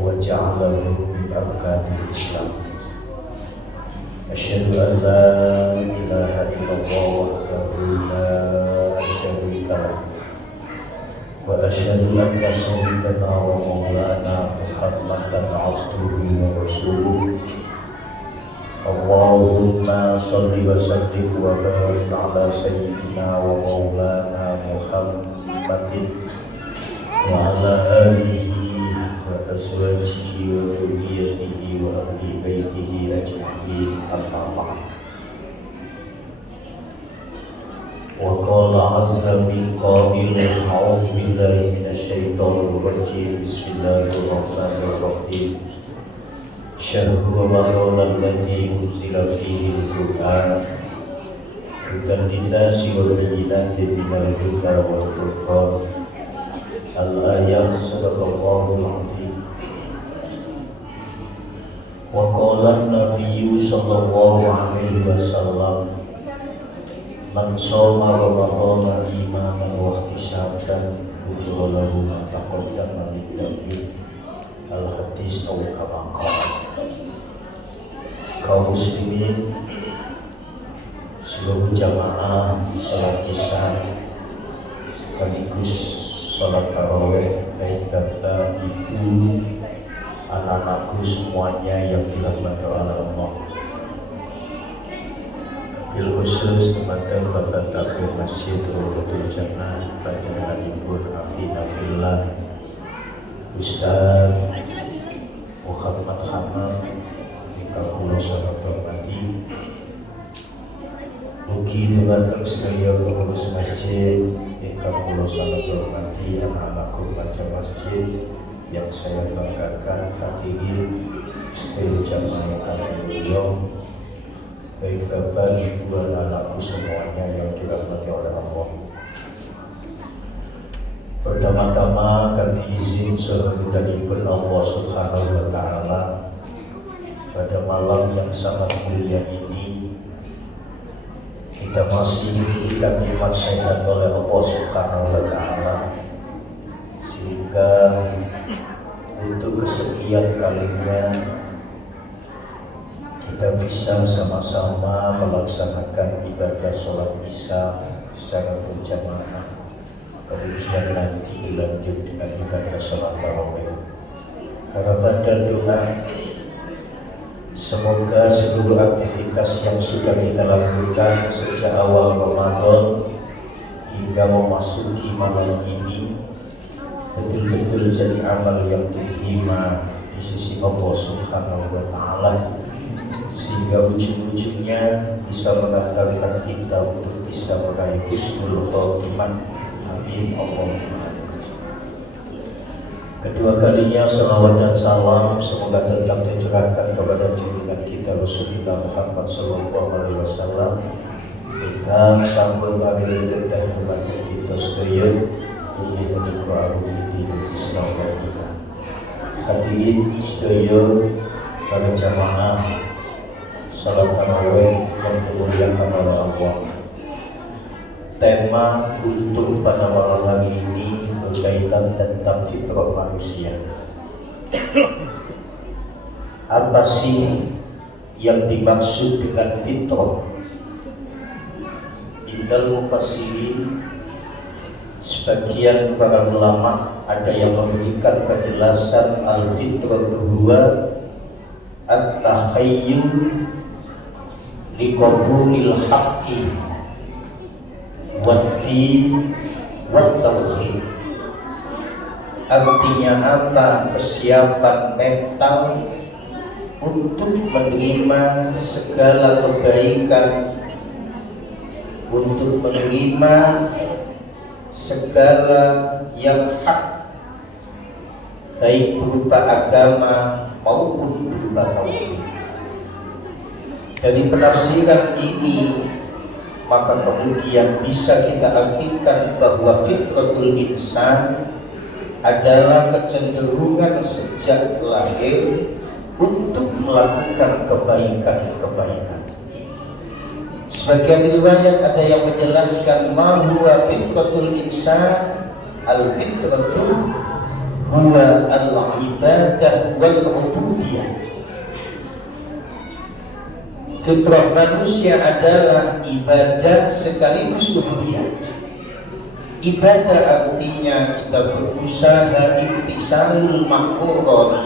وجعله من أركان الإسلام. أشهد أن لا إله إلا الله وحده لا شريك له وأشهد أن سيدنا ومولانا محمدا عبده ورسوله. اللهم صل وسلم وبارك على سيدنا ومولانا محمد وعلى آله وأزواجه وذريته وأهل بيته أجمعين أما بعد. وقال عز من قائل أعوذ بالله من الشيطان الرجيم بسم الله الرحمن الرحيم. شهر رمضان الذي أنزل فيه القرآن هدى للناس وبينات من الهدى والفرقان. الآية صدق الله العظيم. وقال النبي صلى الله عليه وسلم من صام رمضان إيمانا واحتسابا غفر له ما تقدم من ذنبه. Al-Hadis atau Kabakar. Kaum muslimin, seluruh jamaah salat isya sekaligus salat tarawih, baik bapak, ibu, anak-anakku semuanya yang dirahmati oleh Allah. Bil khusus teman-teman bapak takbir masjid Rodotul Jannah panjenengan ibu Nafillah Ustaz Muhammad Hamam ingkang kula sangat hormati. Mugi dumateng sedaya pengurus masjid ingkang kula sangat hormati, anak-anak baca masjid yang saya banggakan, hadirin sedaya jamaah kalian beliau, baik bapak, ibu, anak-anakku semuanya yang dirahmati oleh Allah. Pertama-tama kami izin seluruh dari Allah Subhanahu wa Ta'ala, pada malam yang sangat mulia ini kita masih diberikan nikmat sehat oleh Allah Subhanahu wa Ta'ala, sehingga untuk kesekian kalinya kita bisa sama-sama melaksanakan ibadah sholat isya secara berjamaah. Kemudian nanti dilanjut dengan ibadah sholat tarawih. Harapan dan doa semoga seluruh aktivitas yang sudah kita lakukan sejak awal Ramadan hingga memasuki malam ini betul-betul jadi amal yang diterima di sisi Allah Subhanahu wa Ta'ala, sehingga ujung-ujungnya bisa mengantarkan kita untuk bisa meraih husnul khotimah. Amin Allahumma. Kedua kalinya salawat dan salam semoga tetap tercurahkan kepada junjungan kita Rasulullah Muhammad sallallahu alaihi wasallam. Kita sambut babil dan hormat kita sedaya untuk menikah di Islam kita. Hadirin sedaya para jamaah salat tarawih yang dimuliakan oleh Allah. Tema untuk pada malam hari ini berkaitan tentang fitrah manusia. Apa sih yang dimaksud dengan fitrah? Indal mufassirin, sebagian para ulama ada yang memberikan penjelasan al-fitrah huwa at-takhayyul liqabulil haqqi wad-din wat-tauhid. Artinya apa? Kesiapan mental untuk menerima segala kebaikan, untuk menerima segala yang hak, baik berupa agama maupun berupa tauhid. Dari penafsiran ini maka kemudian bisa kita artikan bahwa fitratul insan adalah kecenderungan sejak lahir untuk melakukan kebaikan-kebaikan. Sebagian riwayat ada yang menjelaskan ma huwa fitratul insan, al fitratu huwa al-ibadah wal-ubudiyah. Fitrah manusia adalah ibadah sekaligus ubudiyah. Ibadah artinya kita berusaha imtisalul ma'murat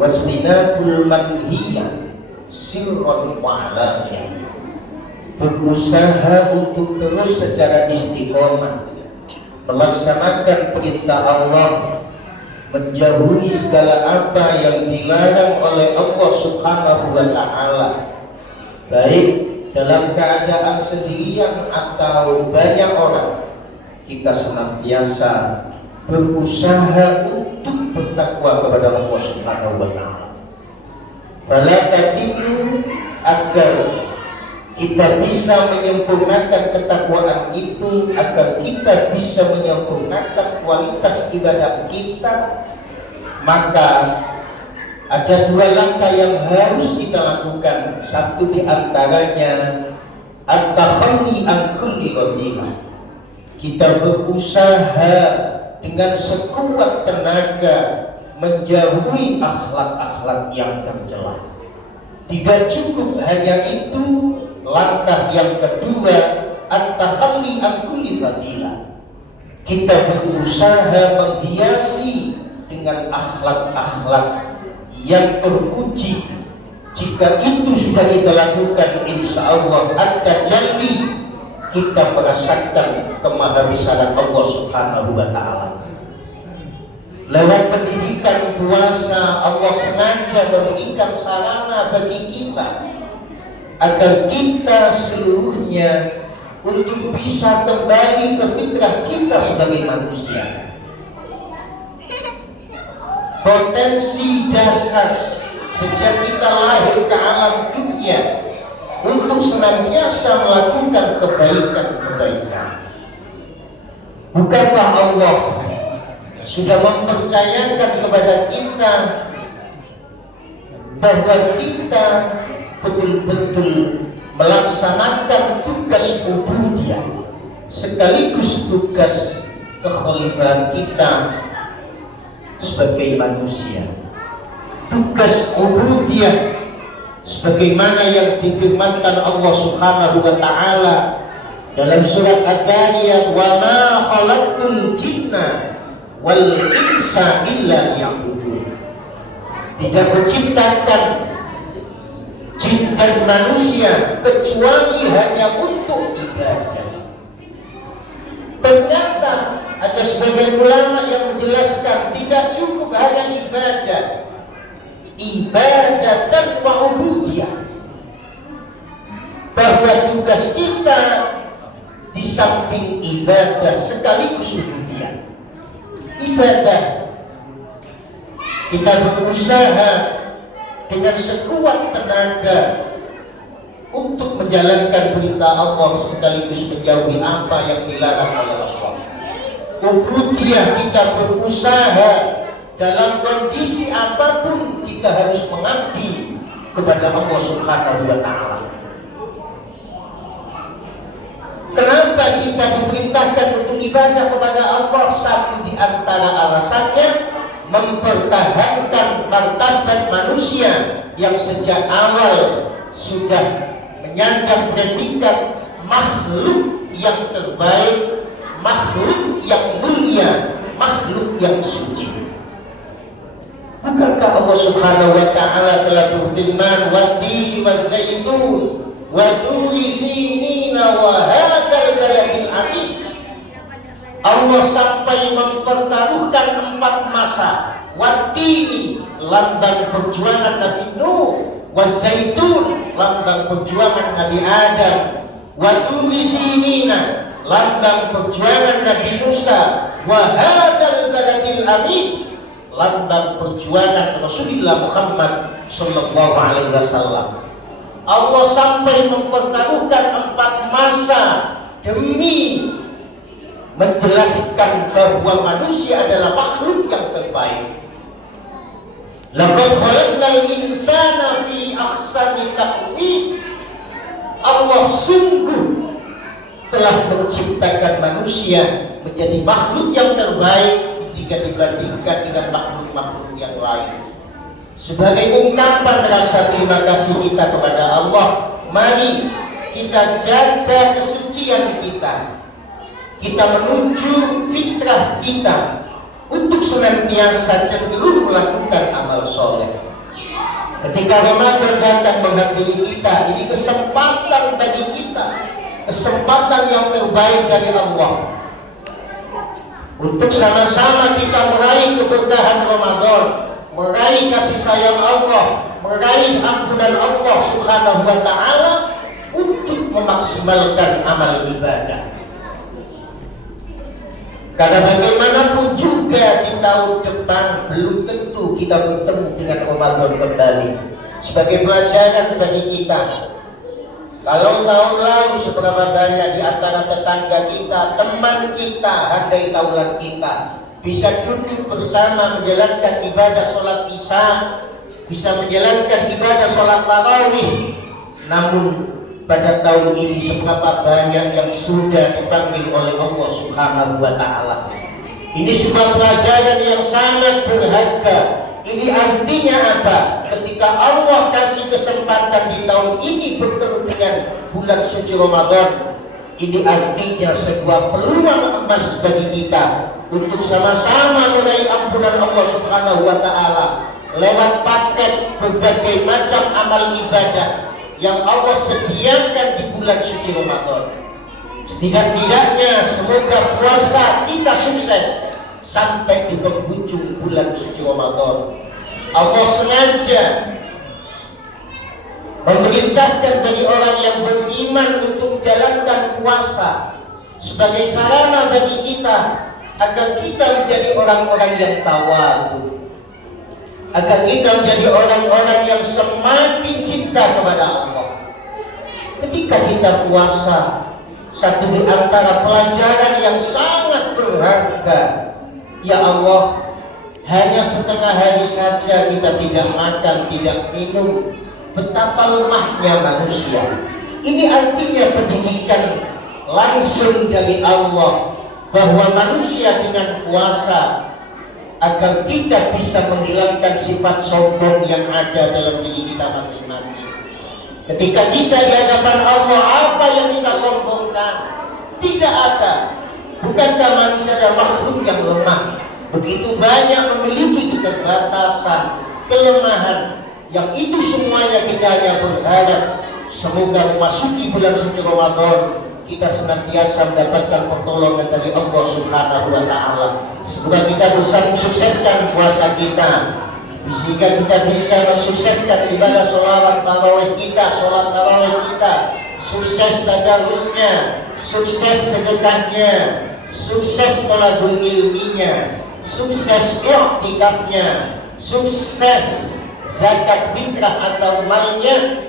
wastinabul manhiyah sirran wa alaniyah. Berusaha untuk terus secara istiqomah melaksanakan perintah Allah, menjauhi segala apa yang dilarang oleh Allah Subhanahu wa ta'ala, baik dalam keadaan sendirian atau banyak orang. Kita senantiasa berusaha untuk bertakwa kepada Allah Subhanahu wa ta'ala. Fala taqilu, agar kita bisa menyempurnakan ketakwaan itu, agar kita bisa menyempurnakan kualitas ibadah kita, maka ada dua langkah yang harus kita lakukan. Satu di antaranya at-takhalli an kulli ghadimah. Kita berusaha dengan sekuat tenaga menjauhi akhlak-akhlak yang tercela. Tidak cukup hanya itu, langkah yang kedua at-takhalli an kulli fadilah. Kita berusaha menghiasi dengan akhlak-akhlak yang teruji. Jika itu sudah kita lakukan, insya Allah at-tajalli, kita merasakan kemahabesaran Allah Subhanahu wa ta'ala. Lewat pendidikan puasa, Allah sengaja memberikan sarana bagi kita agar kita seluruhnya untuk bisa kembali ke fitrah kita sebagai manusia. Potensi dasar sejak kita lahir ke alam dunia untuk senantiasa melakukan kebaikan-kebaikan. Bukankah Allah sudah mempercayakan kepada kita bahwa kita betul-betul melaksanakan tugas ubudiyah sekaligus tugas kekhalifahan kita sebagai manusia. Tugas ubudiyah sebagaimana yang difirmankan Allah Subhanahu wa ta'ala dalam surat Ad-Dariyat, wa ma khalaqtul jinna wal insa illa liya'budun. Tidak menciptakan jin dan manusia kecuali hanya untuk ibadah. Ternyata ada sebagian ulama yang menjelaskan tidak cukup hanya ibadah, ibadah tanpa ubudiyah, bahwa tugas kita di samping ibadah sekaligus ubudiyah. Ibadah kita berusaha dengan sekuat tenaga untuk menjalankan perintah Allah sekaligus menjauhi apa yang dilarang oleh Allah. Ubudiyah kita berusaha dalam kondisi apapun kita harus mengabdi kepada Allah Subhanahu wa ta'ala. Kenapa kita diperintahkan untuk ibadah kepada Allah? Satu di antara alasannya mempertahankan martabat manusia yang sejak awal sudah menyandang predikat makhluk yang terbaik, makhluk yang mulia, makhluk yang suci. Bukankah Allah Subhanahu wa ta'ala telah berfirman, "Wat-tini waz-zaitun wa turi sinina wa hadzal baladil atiq." Allah sampai mempertaruhkan 4 masa. Wat-tini, lambang perjuangan Nabi Nuh, waz-zaitun, lambang perjuangan Nabi Adam, wa turi sinina, lambang perjuangan Nabi Musa, wa hadzal baladil atiq, lambang perjuangan Rasulullah Muhammad sallallahu alaihi wasallam. Allah sampai mempertaruhkan 4 masa demi menjelaskan bahwa manusia adalah makhluk yang terbaik. Laqad khalaqnal insana fi ahsani taqwim. Allah sungguh telah menciptakan manusia menjadi makhluk yang terbaik jika dibandingkan dengan makhluk-makhluk yang lain. Sebagai ungkapan rasa terima kasih kita kepada Allah, mari kita jaga kesucian kita. Kita menuju fitrah kita untuk senantiasa cenderung melakukan amal soleh. Ketika Ramadan datang menghampiri kita, ini kesempatan bagi kita, kesempatan yang terbaik dari Allah untuk sama-sama kita meraih keberkahan Ramadan, meraih kasih sayang Allah, meraih ampunan Allah Subhanahu wa Ta'ala, untuk memaksimalkan amal ibadah. Karena bagaimanapun juga di tahun depan belum tentu kita bertemu dengan Ramadan kembali. Sebagai pelajaran bagi kita, kalau tahun lalu seberapa banyak di antara tetangga kita, teman kita, handai taulan kita bisa duduk bersama menjalankan ibadah sholat isya, bisa menjalankan ibadah sholat tarawih, namun pada tahun ini seberapa banyak yang sudah dipanggil oleh Allah Subhanahu wa Ta'ala. Ini sebuah pelajaran yang sangat berharga. Ini artinya apa? Ketika Allah kasih kesempatan di tahun ini bertemu dengan bulan suci Ramadan, ini artinya sebuah peluang emas bagi kita untuk sama-sama meraih ampunan Allah Subhanahu wa Ta'ala lewat paket berbagai macam amal ibadah yang Allah sediakan di bulan suci Ramadan. Setidak-tidaknya semoga puasa kita sukses sampai di penghujung bulan suci Ramadan. Allah sengaja memerintahkan bagi orang yang beriman untuk menjalankan puasa sebagai sarana bagi kita agar kita menjadi orang-orang yang tawadhu, agar kita menjadi orang-orang yang semakin cinta kepada Allah. Ketika kita puasa, satu di antara pelajaran yang sangat berharga, ya Allah, hanya setengah hari saja kita tidak makan, tidak minum. Betapa lemahnya manusia. Ini artinya pendidikan langsung dari Allah bahwa manusia dengan puasa agar kita bisa menghilangkan sifat sombong yang ada dalam diri kita masing-masing. Ketika kita di hadapan Allah, apa yang kita sombongkan? Tidak ada. Bukankah manusia adalah makhluk yang lemah? Begitu banyak memiliki keterbatasan, kelemahan, yang itu semuanya kita hanya berharap semoga memasuki bulan suci Ramadan kita senantiasa mendapatkan pertolongan dari Allah Subhanahu wa Ta'ala. Semoga kita bisa mensukseskan puasa kita, sehingga kita bisa mensukseskan ibadah sholawat tarawih kita, sholat tarawih kita, sukses tadarusnya, sukses sedekahnya, sukses thalabul ilminya, sukses i'tikafnya, sukses zakat fitrah atau malnya.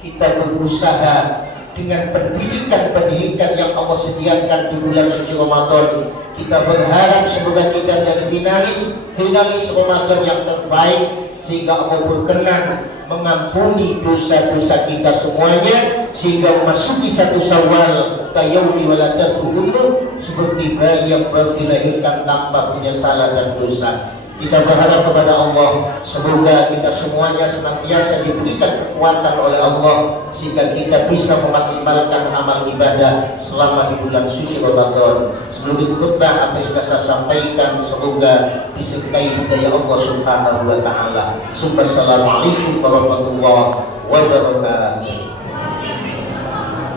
Kita berusaha dengan pendidikan yang Allah sediakan di bulan suci Ramadan. Kita berharap semoga kita dari finalis Ramadan yang terbaik, sehingga Allah berkenan mengampuni dosa-dosa kita semuanya, sehingga memasuki satu Syawal kayaumi waladatu ummu, seperti bayi yang baru dilahirkan tanpa punya salah dan dosa. Kita berharap kepada Allah semoga kita semuanya senantiasa diberikan kekuatan oleh Allah sehingga kita bisa memaksimalkan amal ibadah selama di bulan suci Ramadan. Sebelum khutbah apa yang sudah saya sampaikan semoga disertai hidayah Allah Subhanahu wa Ta'ala. Assalamualaikum warahmatullahi wabarakatuh.